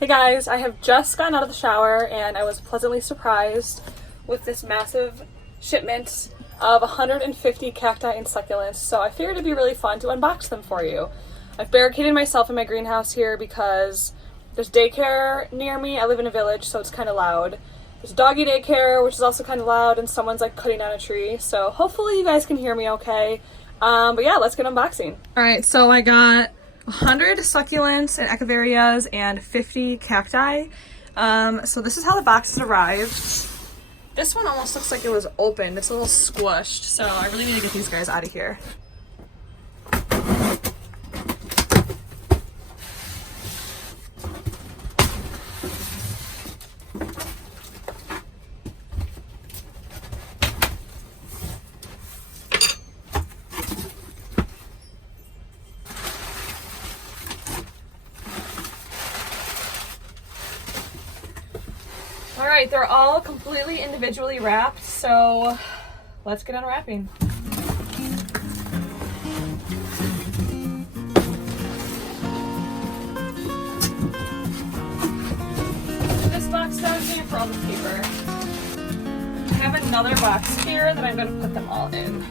Hey guys, I have just gotten out of the shower and I was pleasantly surprised with this massive shipment of 150 cacti and succulents, so I figured it'd be really fun to unbox them for you. I've barricaded myself in my greenhouse here because there's daycare near me. I live in a village, so it's kind of loud. There's doggy daycare, which is also kind of loud, and someone's like cutting down a tree, so hopefully you guys can hear me okay. But yeah, let's get unboxing. Alright, so I got 100 succulents and echeverias and 50 cacti. So this is how the box has arrived. This one almost looks like it was opened. It's a little squished, so I really need to get these guys out of here. Alright, they're all completely individually wrapped, so let's get unwrapping. This box down here for all the paper. I have another box here that I'm going to put them all in.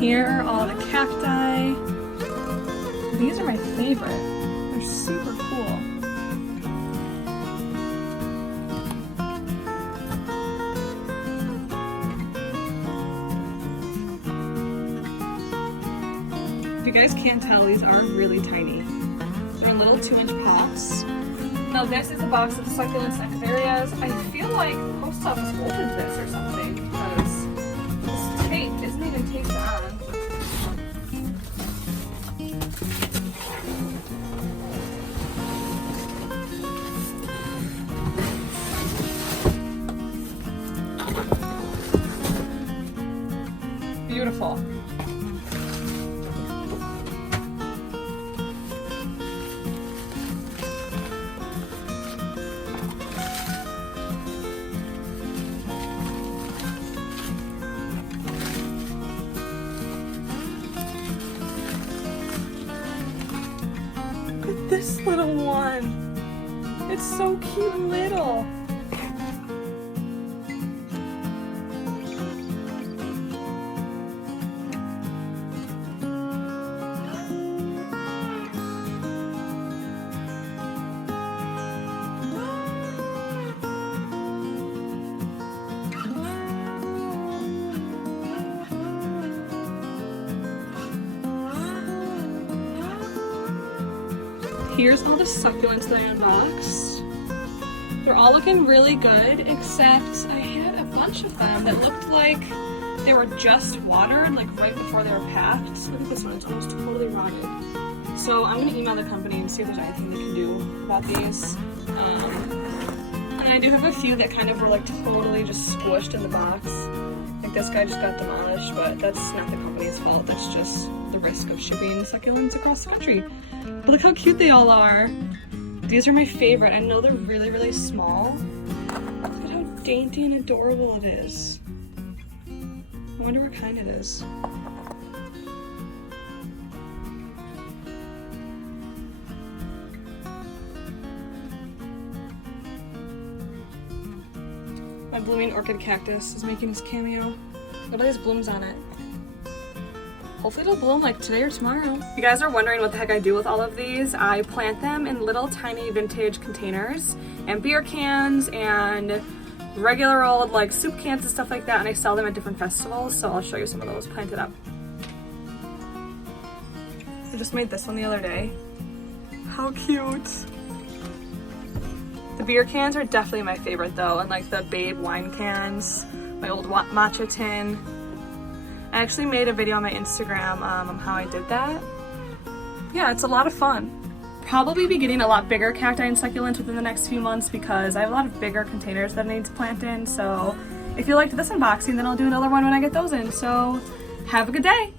Here are all the cacti. These are my favorite. They're super cool. If you guys can't tell, these are really tiny. They're in little 2-inch pots. Now this is a box of succulents and echeverias. I feel like the post office ordered this or something because this tape isn't even taped on. Beautiful. Look at this little one. It's so cute little. Here's all the succulents that I unboxed. They're all looking really good, except I had a bunch of them that looked like they were just watered, like right before they were packed. Look at this one, it's almost totally rotted. So I'm gonna email the company and see if there's anything they can do about these. And I do have a few that kind of were like totally just squished in the box. Like this guy just got demolished, but that's not the company's fault. That's just the risk of shipping succulents across the country. But look how cute they all are. These are my favorite. I know they're really, really small. Look at how dainty and adorable it is. I wonder what kind it is. My blooming orchid cactus is making his cameo. Look at these blooms on it. Hopefully it'll bloom like today or tomorrow. If you guys are wondering what the heck I do with all of these, I plant them in little tiny vintage containers and beer cans and regular old like soup cans and stuff like that, and I sell them at different festivals, so I'll show you some of those planted up. I just made this one the other day. How cute. The beer cans are definitely my favorite though, and like the Babe wine cans, my old matcha tin. I actually made a video on my Instagram on how I did that. Yeah, it's a lot of fun. Probably be getting a lot bigger cacti and succulents within the next few months because I have a lot of bigger containers that I need to plant in. So if you liked this unboxing, then I'll do another one when I get those in. So have a good day.